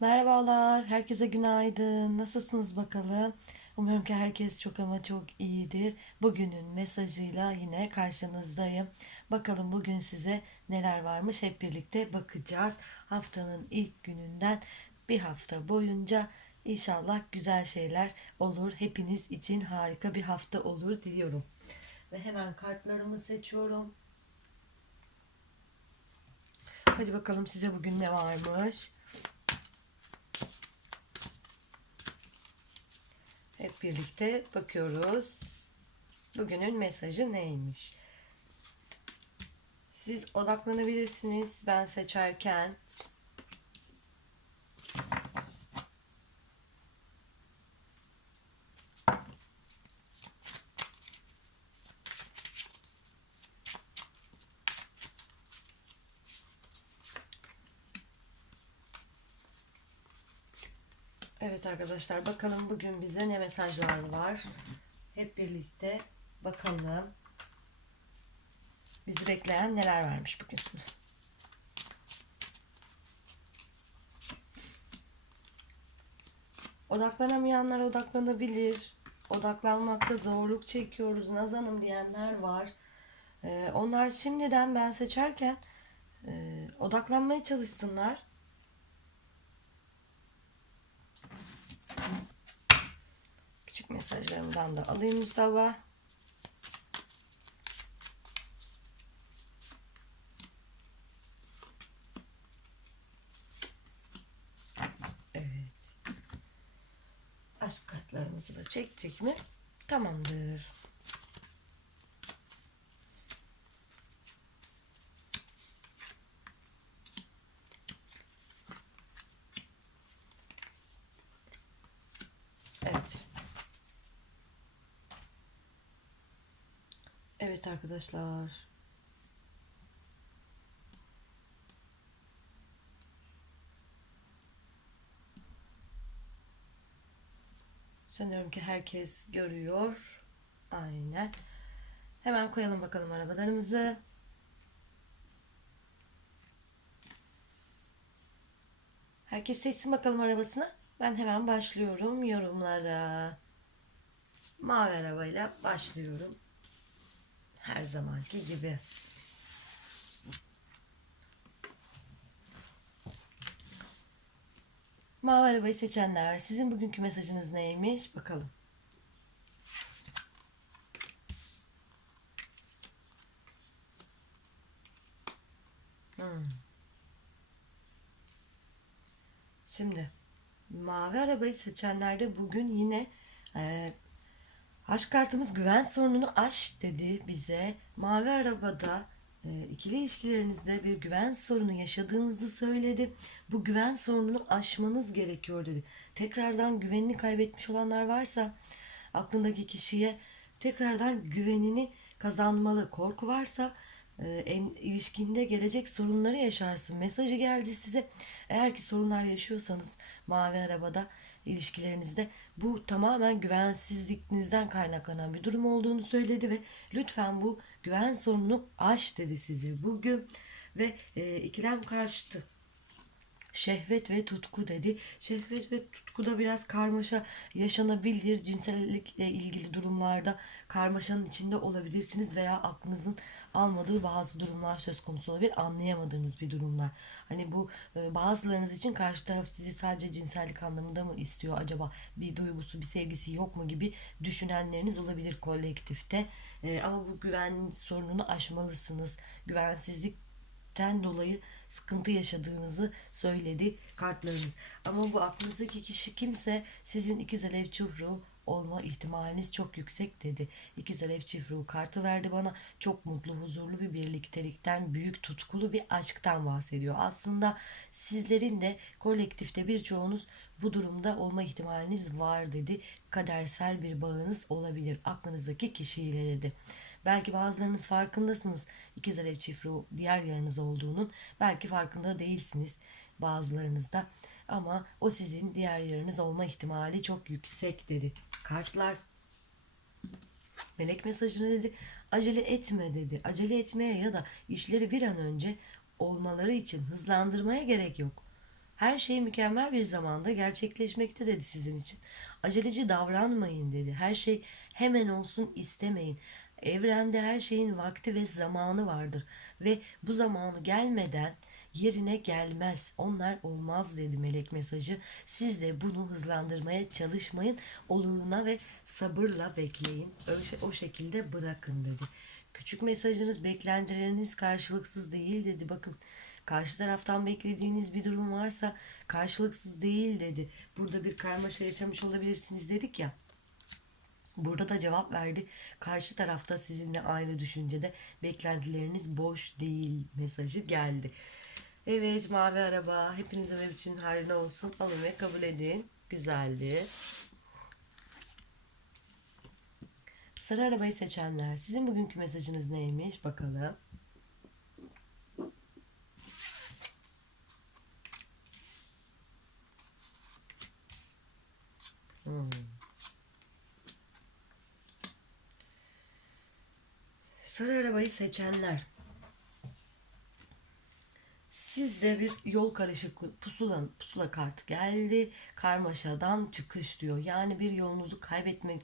Merhabalar, herkese günaydın. Nasılsınız bakalım? Umarım ki herkes çok ama çok iyidir. Bugünün mesajıyla yine karşınızdayım. Bakalım bugün size neler varmış hep birlikte bakacağız. Haftanın ilk gününden bir hafta boyunca inşallah güzel şeyler olur. Hepiniz için harika bir hafta olur diyorum. Ve hemen kartlarımı seçiyorum. Hadi bakalım size bugün ne varmış? Hep birlikte bakıyoruz. Bugünün mesajı neymiş? Siz odaklanabilirsiniz ben seçerken. Evet arkadaşlar bakalım bugün bize ne mesajlar var. Hep birlikte bakalım. Bizi bekleyen neler varmış bugün. Odaklanamayanlar odaklanabilir. Odaklanmakta zorluk çekiyoruz. Nazanım diyenler var. Ee, onlar şimdiden ben seçerken e, odaklanmaya çalışsınlar. Küçük mesajlarımdan da alayım bu sabah. Evet. Aşk kartlarımızı da çektik mi? Tamamdır. Evet. Evet arkadaşlar. Sanıyorum ki herkes görüyor. Aynen. Hemen koyalım bakalım arabalarımızı. Herkes seçsin bakalım arabasını. Ben hemen başlıyorum yorumlara. Mavi arabayla başlıyorum. Her zamanki gibi. Mavi arabayı seçenler, sizin bugünkü mesajınız neymiş? Bakalım. Hmm. Şimdi mavi arabayı seçenlerde bugün yine e, aşk kartımız güven sorununu aş dedi bize. Mavi arabada e, ikili ilişkilerinizde bir güven sorunu yaşadığınızı söyledi. Bu güven sorununu aşmanız gerekiyor dedi. Tekrardan güvenini kaybetmiş olanlar varsa aklındaki kişiye tekrardan güvenini kazanmalı. Korku varsa e, en, ilişkinde gelecek sorunları yaşarsın. Mesajı geldi size. Eğer ki sorunlar yaşıyorsanız mavi arabada ilişkilerinizde bu tamamen güvensizliğinizden kaynaklanan bir durum olduğunu söyledi ve lütfen bu güven sorununu aş dedi size bugün ve e, ikilem karşıtı Şehvet ve tutku dedi. Şehvet ve tutkuda biraz karmaşa yaşanabilir. Cinsellikle ilgili durumlarda karmaşanın içinde olabilirsiniz veya aklınızın almadığı bazı durumlar söz konusu olabilir. Anlayamadığınız bir durumlar. Hani bu e, bazılarınız için karşı taraf sizi sadece cinsellik anlamında mı istiyor acaba? Bir duygusu, bir sevgisi yok mu gibi düşünenleriniz olabilir kolektifte. E, ama bu güven sorununu aşmalısınız. Güvensizlik ten dolayı sıkıntı yaşadığınızı söyledi kartlarınız. Ama bu aklınızdaki kişi kimse sizin ikiz alev çufru olma ihtimaliniz çok yüksek dedi. İkiz alev çift kartı verdi bana. Çok mutlu, huzurlu bir birliktelikten, büyük tutkulu bir aşktan bahsediyor. Aslında sizlerin de kolektifte birçoğunuz bu durumda olma ihtimaliniz var dedi. Kadersel bir bağınız olabilir aklınızdaki kişiyle dedi. Belki bazılarınız farkındasınız ikiz alev çift diğer yarınız olduğunun. Belki farkında değilsiniz bazılarınızda. Ama o sizin diğer yarınız olma ihtimali çok yüksek dedi. Kartlar melek mesajını dedi. Acele etme dedi. Acele etmeye ya da işleri bir an önce olmaları için hızlandırmaya gerek yok. Her şey mükemmel bir zamanda gerçekleşmekte dedi sizin için. Aceleci davranmayın dedi. Her şey hemen olsun istemeyin. Evrende her şeyin vakti ve zamanı vardır ve bu zamanı gelmeden yerine gelmez. Onlar olmaz dedi melek mesajı. Siz de bunu hızlandırmaya çalışmayın. Oluruna ve sabırla bekleyin. Öyle, o şekilde bırakın dedi. Küçük mesajınız, beklentileriniz karşılıksız değil dedi. Bakın karşı taraftan beklediğiniz bir durum varsa karşılıksız değil dedi. Burada bir karmaşa yaşamış olabilirsiniz dedik ya. Burada da cevap verdi. Karşı tarafta sizinle aynı düşüncede beklentileriniz boş değil mesajı geldi. Evet mavi araba hepinize ve bütün haline olsun. Alın ve kabul edin. Güzeldi. Sarı arabayı seçenler. Sizin bugünkü mesajınız neymiş? Bakalım. Hmm. Sarı arabayı seçenler. Sizde bir yol karışıklığı pusula, pusula kartı geldi. Karmaşadan çıkış diyor. Yani bir yolunuzu kaybetmek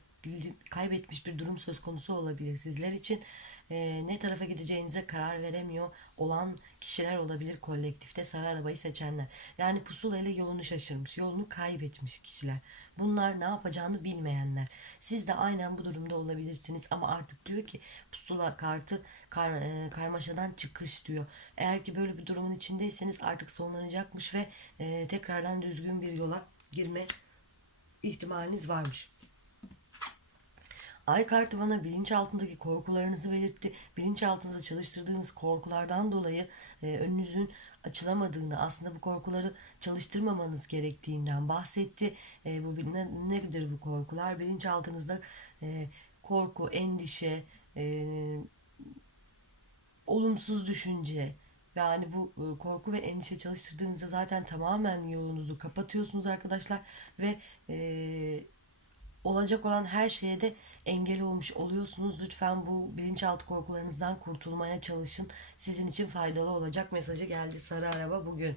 kaybetmiş bir durum söz konusu olabilir sizler için. E, ne tarafa gideceğinize karar veremiyor olan kişiler olabilir kolektifte sarı arabayı seçenler. Yani pusula ile yolunu şaşırmış, yolunu kaybetmiş kişiler. Bunlar ne yapacağını bilmeyenler. Siz de aynen bu durumda olabilirsiniz ama artık diyor ki pusula kartı kar, e, karmaşadan çıkış diyor. Eğer ki böyle bir durumun içindeyseniz artık sonlanacakmış ve e, tekrardan düzgün bir yola girme ihtimaliniz varmış. Ay kartı bana bilinçaltındaki korkularınızı belirtti. Bilinçaltınızda çalıştırdığınız korkulardan dolayı e, önünüzün açılamadığını, aslında bu korkuları çalıştırmamanız gerektiğinden bahsetti. E, bu ne, nedir bu korkular? Bilinçaltınızda e, korku, endişe, e, olumsuz düşünce, yani bu e, korku ve endişe çalıştırdığınızda zaten tamamen yolunuzu kapatıyorsunuz arkadaşlar ve e, olacak olan her şeye de engel olmuş oluyorsunuz. Lütfen bu bilinçaltı korkularınızdan kurtulmaya çalışın. Sizin için faydalı olacak mesajı geldi sarı araba bugün.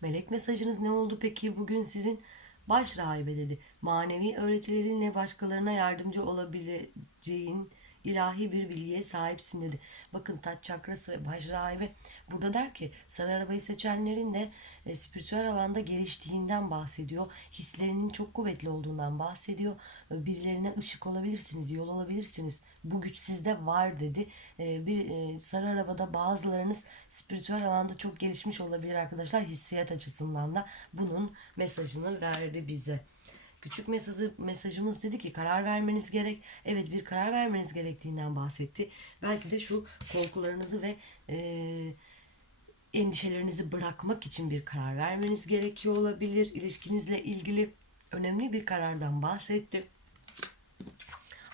Melek mesajınız ne oldu peki bugün sizin? Baş rahibe dedi. Manevi öğretilerinle başkalarına yardımcı olabileceğin ilahi bir bilgiye sahipsin dedi. Bakın taç çakrası ve baş rahibe burada der ki sarı arabayı seçenlerin de e, spiritüel alanda geliştiğinden bahsediyor. Hislerinin çok kuvvetli olduğundan bahsediyor. Birilerine ışık olabilirsiniz, yol olabilirsiniz. Bu güç sizde var dedi. E, bir e, sarı arabada bazılarınız spiritüel alanda çok gelişmiş olabilir arkadaşlar. Hissiyat açısından da bunun mesajını verdi bize. Küçük mesajı, mesajımız dedi ki karar vermeniz gerek. Evet bir karar vermeniz gerektiğinden bahsetti. Belki de şu korkularınızı ve e, endişelerinizi bırakmak için bir karar vermeniz gerekiyor olabilir. İlişkinizle ilgili önemli bir karardan bahsetti.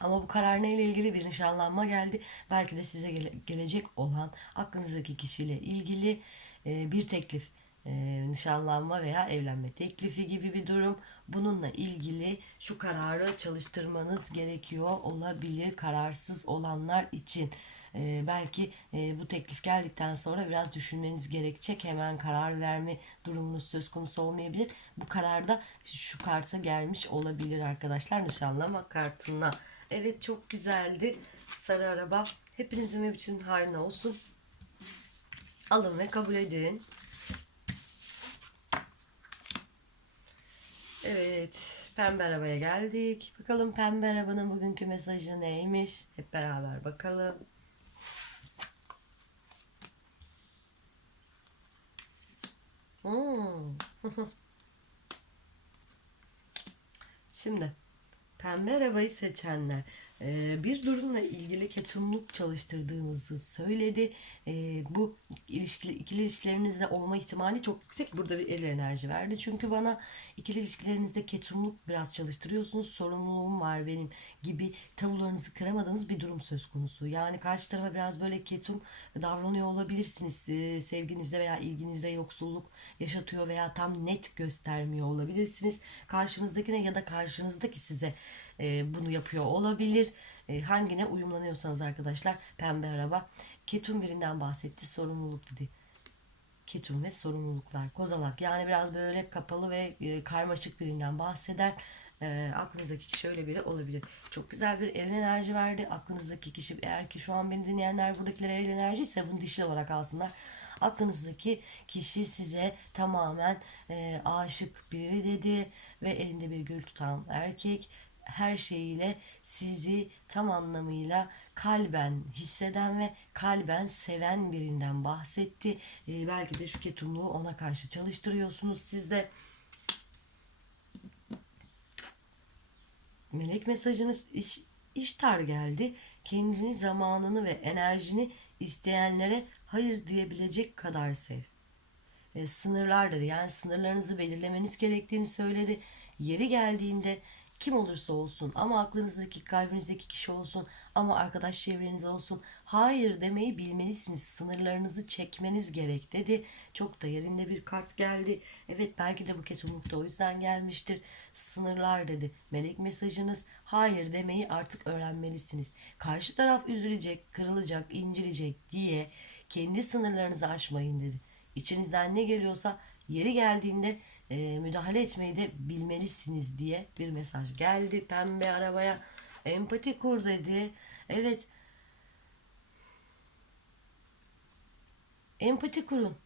Ama bu karar neyle ilgili bir nişanlanma geldi. Belki de size gele, gelecek olan aklınızdaki kişiyle ilgili e, bir teklif e, nişanlanma veya evlenme teklifi gibi bir durum. Bununla ilgili şu kararı çalıştırmanız gerekiyor olabilir kararsız olanlar için. E, belki e, bu teklif geldikten sonra biraz düşünmeniz gerekecek. Hemen karar verme durumunuz söz konusu olmayabilir. Bu kararda şu karta gelmiş olabilir arkadaşlar nişanlama kartına. Evet çok güzeldi. Sarı araba. Hepinizin ve bütün haline olsun. Alın ve kabul edin. Evet, pembe arabaya geldik. Bakalım pembe arabanın bugünkü mesajı neymiş? Hep beraber bakalım. Hmm. Şimdi pembe arabayı seçenler bir durumla ilgili ketumluk çalıştırdığınızı söyledi. Ee, bu ilişki, ikili ilişkilerinizde olma ihtimali çok yüksek. Burada bir el enerji verdi. Çünkü bana ikili ilişkilerinizde ketumluk biraz çalıştırıyorsunuz. Sorumluluğum var benim gibi tavırlarınızı kıramadığınız bir durum söz konusu. Yani karşı tarafa biraz böyle ketum davranıyor olabilirsiniz. Ee, sevginizde veya ilginizde yoksulluk yaşatıyor veya tam net göstermiyor olabilirsiniz. Karşınızdakine ya da karşınızdaki size e, bunu yapıyor olabilir. E, hangine uyumlanıyorsanız arkadaşlar pembe araba. Ketum birinden bahsetti sorumluluk dedi. ketum ve sorumluluklar. Kozalak yani biraz böyle kapalı ve e, karmaşık birinden bahseder. E, aklınızdaki kişi öyle biri olabilir. Çok güzel bir eril enerji verdi. Aklınızdaki kişi eğer ki şu an beni dinleyenler buradakiler eril enerji ise bunu dişli olarak alsınlar. Aklınızdaki kişi size tamamen e, aşık biri dedi ve elinde bir gül tutan erkek her şeyiyle sizi tam anlamıyla kalben hisseden ve kalben seven birinden bahsetti. Ee, belki de şu ketumluğu ona karşı çalıştırıyorsunuz siz de. Melek mesajınız iş, iştar geldi. Kendini, zamanını ve enerjini isteyenlere hayır diyebilecek kadar sev. E, sınırlar dedi. Yani sınırlarınızı belirlemeniz gerektiğini söyledi. Yeri geldiğinde kim olursa olsun ama aklınızdaki kalbinizdeki kişi olsun ama arkadaş çevreniz olsun hayır demeyi bilmelisiniz. Sınırlarınızı çekmeniz gerek dedi. Çok da yerinde bir kart geldi. Evet belki de bu ketumluk da o yüzden gelmiştir. Sınırlar dedi. Melek mesajınız hayır demeyi artık öğrenmelisiniz. Karşı taraf üzülecek kırılacak incilecek diye kendi sınırlarınızı aşmayın dedi. İçinizden ne geliyorsa yeri geldiğinde e, müdahale etmeyi de bilmelisiniz diye bir mesaj geldi pembe arabaya. Empati kur dedi. Evet. Empati kurun.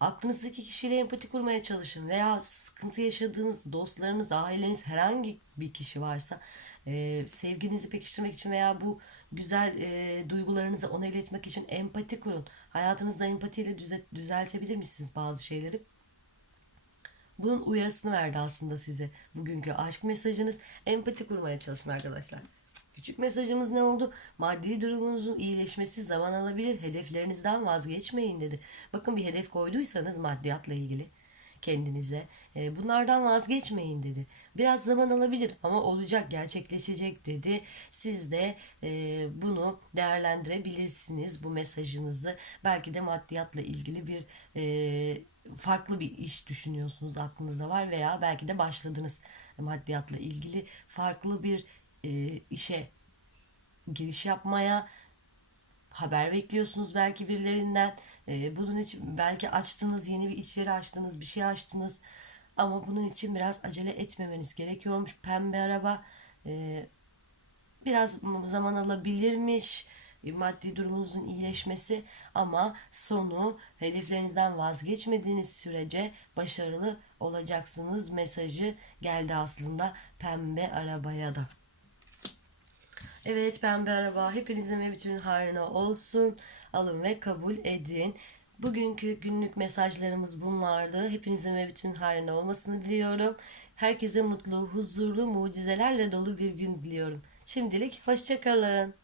Aklınızdaki kişiyle empati kurmaya çalışın veya sıkıntı yaşadığınız dostlarınız, aileniz herhangi bir kişi varsa e, sevginizi pekiştirmek için veya bu güzel e, duygularınızı ona iletmek için empati kurun. Hayatınızda empatiyle düze, düzeltebilir misiniz bazı şeyleri? Bunun uyarısını verdi aslında size bugünkü aşk mesajınız. Empati kurmaya çalışın arkadaşlar. Küçük mesajımız ne oldu? Maddi durumunuzun iyileşmesi zaman alabilir. Hedeflerinizden vazgeçmeyin dedi. Bakın bir hedef koyduysanız maddiyatla ilgili kendinize e, bunlardan vazgeçmeyin dedi. Biraz zaman alabilir ama olacak gerçekleşecek dedi. Siz de e, bunu değerlendirebilirsiniz bu mesajınızı. Belki de maddiyatla ilgili bir e, farklı bir iş düşünüyorsunuz aklınızda var veya belki de başladınız maddiyatla ilgili farklı bir e, işe giriş yapmaya haber bekliyorsunuz belki birilerinden. E, bunun için belki açtınız, yeni bir iş yeri açtınız, bir şey açtınız. Ama bunun için biraz acele etmemeniz gerekiyormuş. Pembe araba e, biraz zaman alabilirmiş maddi durumunuzun iyileşmesi ama sonu hedeflerinizden vazgeçmediğiniz sürece başarılı olacaksınız mesajı geldi aslında pembe arabaya da. Evet pembe araba hepinizin ve bütün hayrına olsun. Alın ve kabul edin. Bugünkü günlük mesajlarımız bunlardı. Hepinizin ve bütün hayrına olmasını diliyorum. Herkese mutlu, huzurlu, mucizelerle dolu bir gün diliyorum. Şimdilik hoşçakalın.